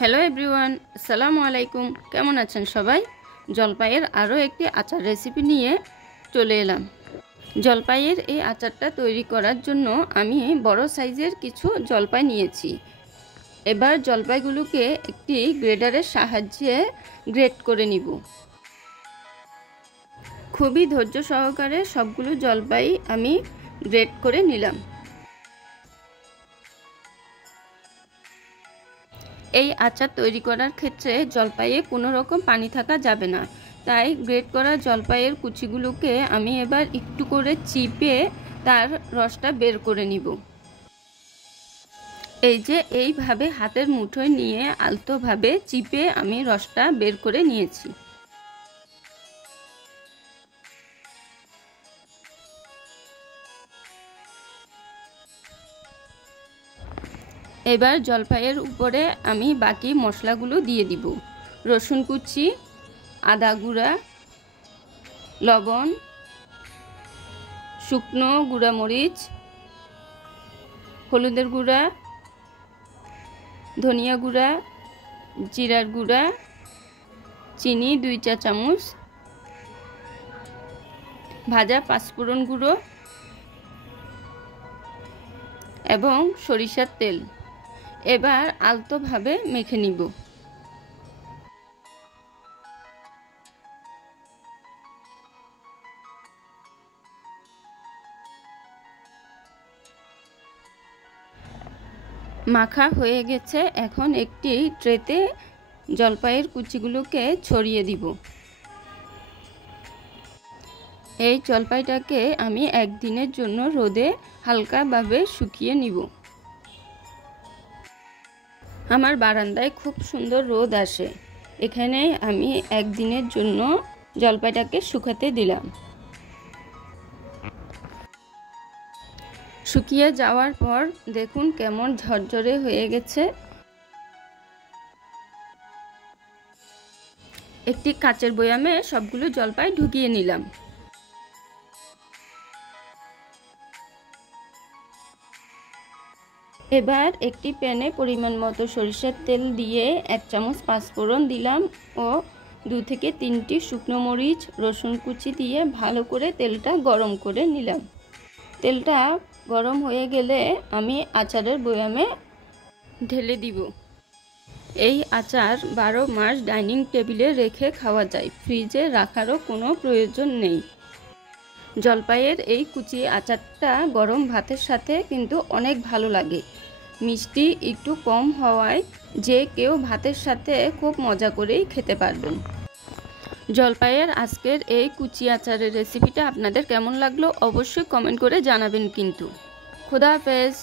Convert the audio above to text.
Hello everyone, আসসালামু আলাইকুম। কেমন আছেন সবাই? জলপাইয়ের আরও একটি আচার রেসিপি নিয়ে চলে এলাম। জলপাইয়ের এই আচারটা তৈরি করার জন্য আমি বড় সাইজের কিছু জলপাই নিয়েছি। এবার জলপাইগুলোকে একটি গ্রেডারের সাহায্যে গ্রেড করে নিব। খুবই ধৈর্য সহকারে সবগুলো জলপাই আমি গ্রেড করে নিলাম। এই আচার তৈরি করার ক্ষেত্রে জলপাইয়ে কোনো রকম পানি থাকা যাবে না, তাই গ্রেট করা জলপাইয়ের কুচিগুলোকে আমি এবার একটু করে চিপে তার রসটা বের করে নিব। এই যে এইভাবে হাতের মুঠোয় নিয়ে আলতোভাবে চিপে আমি রসটা বের করে নিয়েছি। এবার জলপাইয়ের উপরে আমি বাকি মশলাগুলো দিয়ে দিব। রসুন কুচি, আদা গুঁড়া, লবণ, শুকনো গুঁড়া মরিচ, হলুদের গুঁড়া, ধনিয়া গুঁড়া, জিরার গুঁড়া, চিনি 2 চা চামচ, ভাজা পাঁচফোড়ন গুঁড়ো এবং সরিষার তেল। এবার আলতোভাবে মেখে নিব। মাখা হয়ে গেছে। এখন একটি ট্রেতে জলপাইয়ের কুচিগুলোকে ছড়িয়ে দিব। এই জলপাইটাকে আমি একদিনের জন্য রোদে হালকাভাবে শুকিয়ে নিব। আমার বারান্দায় খুব সুন্দর রোদ আসে, এখানে আমি একদিনের জন্য জলপাইটাকে শুকাতে দিলাম। শুকিয়ে যাওয়ার পর দেখুন কেমন ঝরঝরে হয়ে গেছে। একটি কাচের বয়ামে সবগুলো জলপাই ঢুকিয়ে নিলাম। এবার একটি প্যানে পরিমাণ মতো সরিষার তেল দিয়ে 1 চামচ পাঁচফোড়ন দিলাম ও 2 থেকে 3টি শুকনো মরিচ, রসুন কুচি দিয়ে ভালো করে তেলটা গরম করে নিলাম। তেলটা গরম হয়ে গেলে আমি আচারের বয়ামে ঢেলে দিব। এই আচার 12 মাস ডাইনিং টেবিলে রেখে খাওয়া যায়, ফ্রিজে রাখারও কোনো প্রয়োজন নেই। জলপাইয়ের এই কুচি আচারটা গরম ভাতের সাথে কিন্তু অনেক ভালো লাগে। মিষ্টি একটু কম হওয়ায় যে কেউ ভাতের সাথে খুব মজা করেই খেতে পারবেন। জলপাইয়ের আজকের এই কুচি আচারের রেসিপিটা আপনাদের কেমন লাগলো অবশ্যই কমেন্ট করে জানাবেন কিন্তু। খোদা হাফেজ।